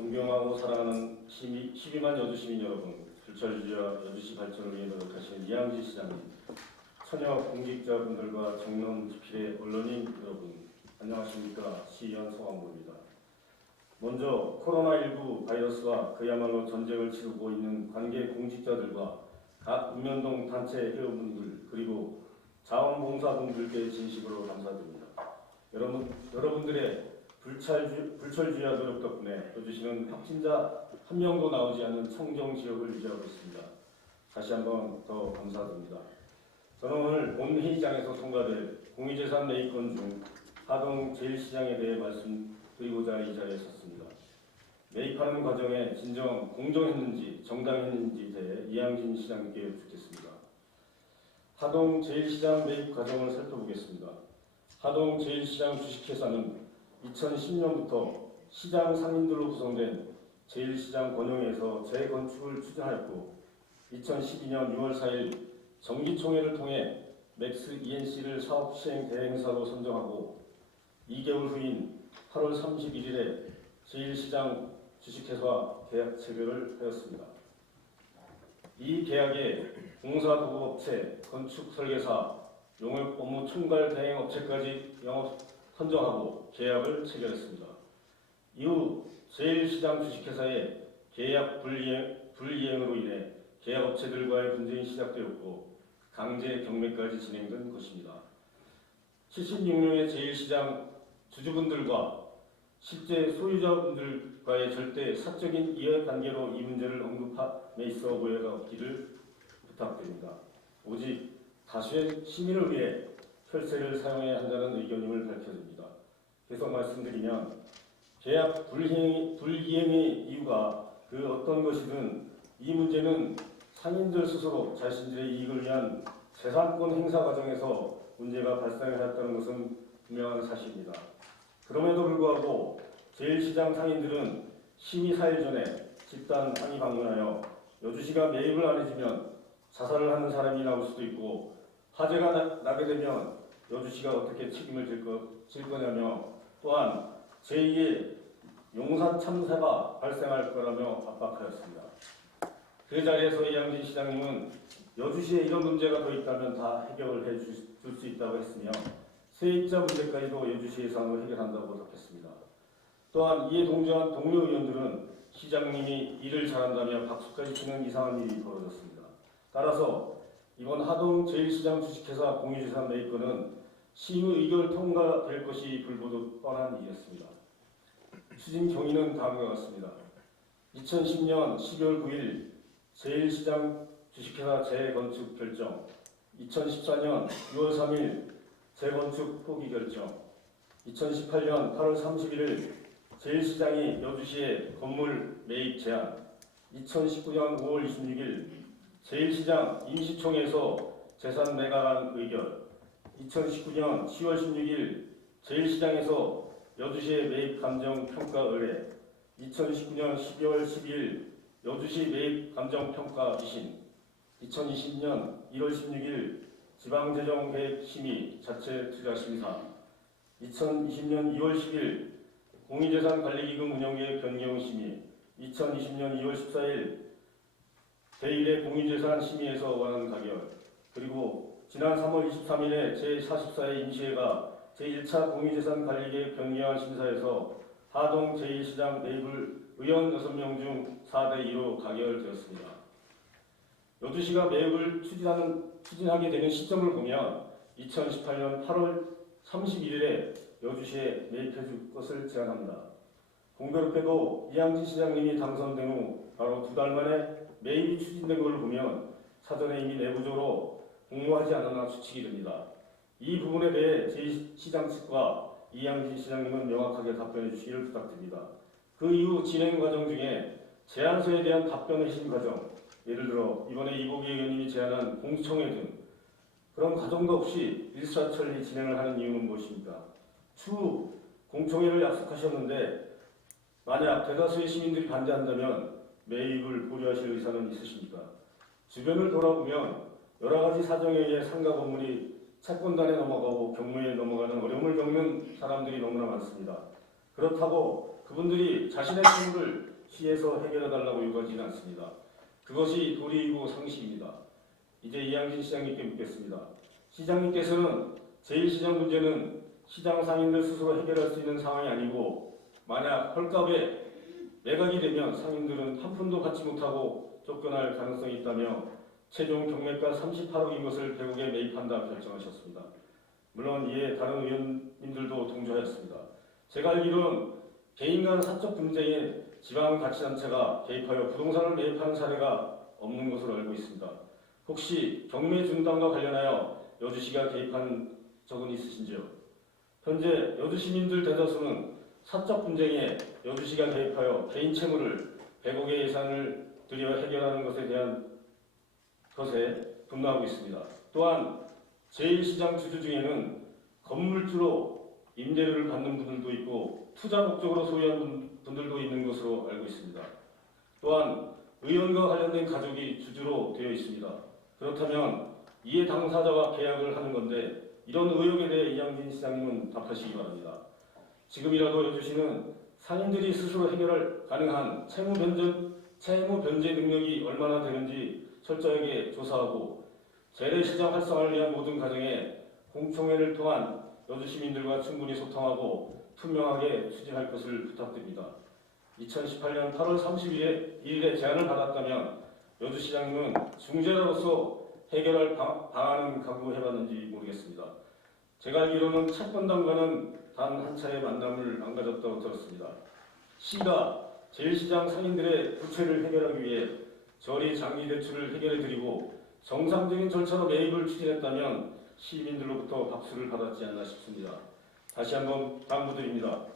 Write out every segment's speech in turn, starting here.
존경하고 사랑하는 12만 여주시민 여러분, 불철주야 여주시 발전을 위해 노력하시는 이양진 시장님, 처녀 공직자분들과 정론 지필의 언론인 여러분, 안녕하십니까. 시의원 송항구입니다. 먼저 코로나19 바이러스와 그야말로 전쟁을 치르고 있는 관계 공직자들과 각 읍면동 단체 회원분들 그리고 자원봉사분들께 진심으로 감사드립니다. 여러분들의 불철주야 노력 덕분에 여주시는 확진자 한 명도 나오지 않는 청정지역을 유지하고 있습니다. 다시 한번 더 감사드립니다. 저는 오늘 본회의장에서 통과될 공유재산 매입건 중 하동 제1시장에 대해 말씀드리고자 이 자리에 섰습니다. 매입하는 과정에 진정 공정했는지 정당했는지에 대해 이양진 시장님께 여쭙겠습니다. 하동 제1시장 매입 과정을 살펴보겠습니다. 하동 제1시장 주식회사는 2010년부터 시장 상인들로 구성된 제1시장 권영에서 재건축을 추진하였고 2012년 6월 4일 정기총회를 통해 맥스 ENC를 사업 시행 대행사로 선정하고 2개월 후인 8월 31일에 제1시장 주식회사와 계약 체결을 하였습니다. 이 계약에 공사도급업체, 건축설계사, 용역 업무 총괄 대행업체까지 영업 선정하고 계약을 체결했습니다. 이후 제1시장 주식회사의 계약 불이행으로 인해 계약업체들과의 분쟁이 시작되었고 강제 경매까지 진행된 것입니다. 76명의 제1시장 주주분들과 실제 소유자분들과의 절대 사적인 이해관계로 이 문제를 언급함에 있어 오해가 없기를 부탁드립니다. 오직 다수의 시민을 위해 혈세를 사용해야 한다는 의견임을 밝혀집니다. 계속 말씀드리면 계약 불이행의 이유가 그 어떤 것이든 이 문제는 상인들 스스로 자신들의 이익을 위한 재산권 행사 과정에서 문제가 발생하였다는 것은 분명한 사실입니다. 그럼에도 불구하고 제1시장 상인들은 심의 4일 전에 집단 항의 방문하여 여주시가 매입을 안 해주면 자살을 하는 사람이 나올 수도 있고 화재가 나게 되면 여주시가 어떻게 책임을 질 거냐며 또한 제2의 용산 참사가 발생할 거라며 압박하였습니다. 그 자리에서 이양진 시장님은 여주시에 이런 문제가 더 있다면 다 해결해 줄 수 있다고 했으며 세입자 문제까지도 여주시 예산으로 해결한다고 답했습니다. 또한 이에 동조한 동료 의원들은 시장님이 일을 잘한다며 박수까지 치는 이상한 일이 벌어졌습니다. 따라서 이번 하동 제1시장 주식회사 공유재산 매입건은 심의 의결 통과될 것이 불보듯 뻔한 일이었습니다. 추진 경위는 다음과 같습니다. 2010년 12월 9일 제1시장 주식회사 재건축 결정, 2014년 6월 3일 재건축 포기 결정, 2018년 8월 31일 제1시장이 여주시에 건물 매입 제한, 2019년 5월 26일 제1시장 임시총회에서 재산 매각안 의결, 2019년 10월 16일 제1시장에서 여주시의 매입 감정 평가 의뢰, 2019년 12월 12일 여주시 매입 감정 평가 이신, 2020년 1월 16일 지방재정계획 심의 자체 투자 심사, 2020년 2월 10일 공유재산관리기금 운영계획 변경 심의, 2020년 2월 14일 제1회 공유재산 심의에서 원안 가결, 그리고 지난 3월 23일에 제44회 임시회가 제1차 공유재산관리계획 변경안 심사에서 하동 제1시장 매입을 의원 6명 중 4대2로 가결되었습니다. 여주시가 매입을 추진하게 되는 시점을 보면 2018년 8월 31일에 여주시에 매입해줄 것을 제안합니다. 공교롭게도 이양진 시장님이 당선된 후 바로 2달 만에 매입이 추진된 것을 보면 사전에 이미 내부적으로 공모하지 않았나 추측이 됩니다. 이 부분에 대해 제2시장 측과 이양진 시장님은 명확하게 답변해 주시기를 부탁드립니다. 그 이후 진행 과정 중에 제안서에 대한 답변 회신 과정, 예를 들어 이번에 이보기 의원님이 제안한 공청회 등 그런 과정도 없이 일사천리 진행을 하는 이유는 무엇입니까? 추후 공청회를 약속하셨는데 만약 대다수의 시민들이 반대한다면 매입을 고려하실 의사는 있으십니까? 주변을 돌아보면 여러 가지 사정에 의해 상가 건물이 채권단에 넘어가고 경무에 넘어가는 어려움을 겪는 사람들이 너무나 많습니다. 그렇다고 그분들이 자신의 채무를 시에서 해결해달라고 요구하지는 않습니다. 그것이 도리이고 상식입니다. 이제 이양진 시장님께 묻겠습니다. 시장님께서는 제1시장 문제는 시장 상인들 스스로 해결할 수 있는 상황이 아니고 만약 헐값에 매각이 되면 상인들은 한 푼도 받지 못하고 쫓겨날 가능성이 있다며 최종 경매가 38억인 것을 배국에 매입한다 결정하셨습니다. 물론 이에 다른 의원님들도 동조하였습니다. 제가 알기로는 개인 간 사적 분쟁에 지방자치단체가 개입하여 부동산을 매입하는 사례가 없는 것으로 알고 있습니다. 혹시 경매 중단과 관련하여 여주시가 개입한 적은 있으신지요? 현재 여주시민들 대다수는 사적 분쟁에 여주시가 개입하여 개인 채무를 100억의 예산을 들여 해결하는 것에 대한 것에 분노하고 있습니다. 또한 제1시장 주주 중에는 건물주로 임대료를 받는 분들도 있고 투자 목적으로 소유한 분들도 있는 것으로 알고 있습니다. 또한 의원과 관련된 가족이 주주로 되어 있습니다. 그렇다면 이해 당사자와 계약을 하는 건데 이런 의혹에 대해 이양진 시장님은 답하시기 바랍니다. 지금이라도 여주시는 상인들이 스스로 해결할 가능한 채무 변제 능력이 얼마나 되는지 철저하게 조사하고 재래시장 활성화를 위한 모든 과정에 공청회를 통한 여주시민들과 충분히 소통하고 투명하게 추진할 것을 부탁드립니다. 2018년 8월 31일에 제안을 받았다면 여주시장님은 중재자로서 해결할 방안은 강구해봤는지 모르겠습니다. 제가 알기로는 채권단과는 단 한 차례 만남을 안 가졌다고 들었습니다. 시가 제1시장 상인들의 부채를 해결하기 위해 저리 장기 대출을 해결해드리고 정상적인 절차로 매입을 추진했다면 시민들로부터 박수를 받았지 않나 싶습니다. 다시 한번 당부드립니다.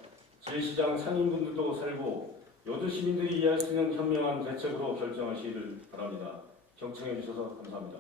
제1시장 상인분들도 살고 여주 시민들이 이해할 수 있는 현명한 대책으로 결정하시기를 바랍니다. 경청해 주셔서 감사합니다.